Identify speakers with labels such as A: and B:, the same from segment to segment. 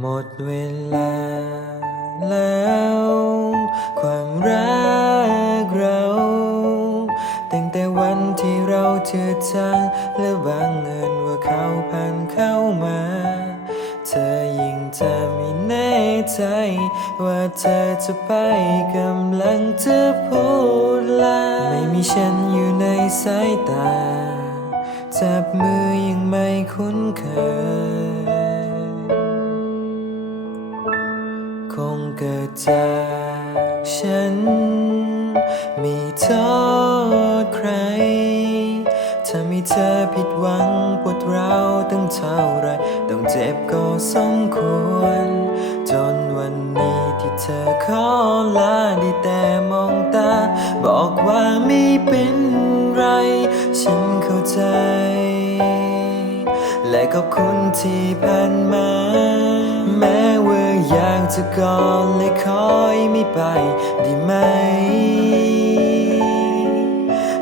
A: หมดเวลาแล้ว ความรักเรา ตั้งแต่วันที่เราเจอทางและบังเอิญว่าเขาผ่านเข้ามา เธอยิ่งจะไม่แน่ใจ ว่าเธอจะไปกำลังจะพูดลาไม่มีฉันอยู่ในสายตา จับมือยังไม่คุ้นเคย คงเกิดจากฉันมีโทษใครถ้ามีเธอผิดหวังปวดร้าวตั้งเท่าไร ต้องเจ็บก็สมควร จนวันนี้ที่เธอขอลาได้แต่มองตา บอกว่าไม่เป็นไร ฉันเข้าใจ และขอบคุณที่ผ่านมา จะก่อนเลยคอยไม่ไปได้ไหม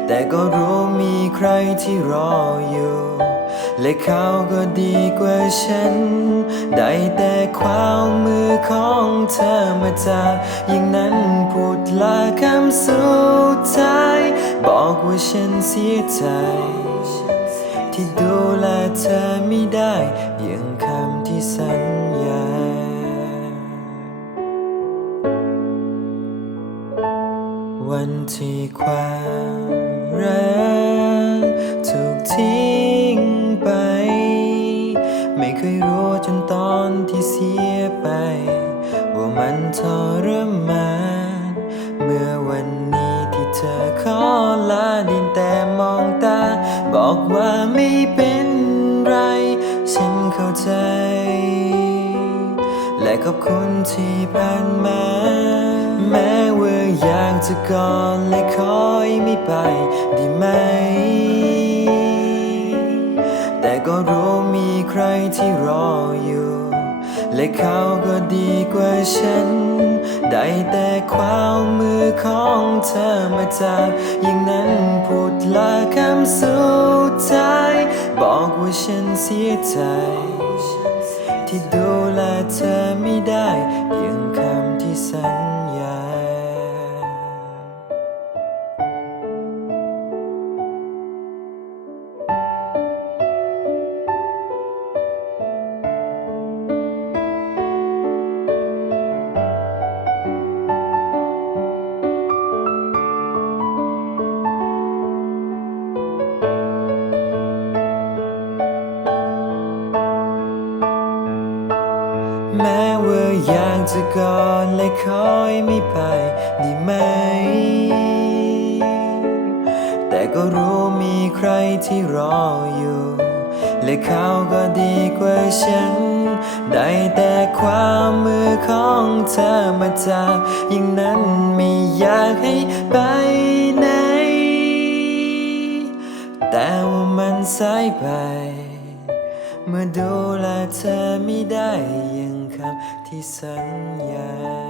A: แต่ก็รู้มีใครที่รออยู่ และเขาก็ดีกว่าฉัน ได้แต่ความมือของเธอมาจากอย่างนั้นพูดลาคำสุดท้าย บอกว่าฉันเสียใจ ที่ดูแลเธอไม่ได้อย่างคำที่สัญ วันที่ความรักถูกทิ้งไป ไม่เคยรู้จนตอนที่เสียไป ว่ามันทรมานเมื่อวันนี้ที่เธอขอลาดินแต่มองตา บอกว่าไม่เป็นไร ฉันเข้าใจ และขอบคุณที่ผ่านมา จะก่อนและคอยไม่ไปได้ไหม แต่ก็รู้มีใครที่รออยู่ และเขาก็ดีกว่าฉัน ได้แต่ความมือของเธอมาจากอย่างนั้นพูดลาคำสุดท้าย บอกว่าฉันเสียใจ ที่ดูแลเธอไม่ได้ย่างค แม้ว่าอยากจะก่อนและคอยไม่ไปได้ไหม แต่ก็รู้มีใครที่รออยู่ และเขาก็ดีกว่าฉัน ได้แต่ความมือของเธอมาจากอย่างนั้นไม่อยากให้ไปไหน แต่ว่ามันสายไป เมื่อดูแลเธอไม่ได้ ที่สัญญา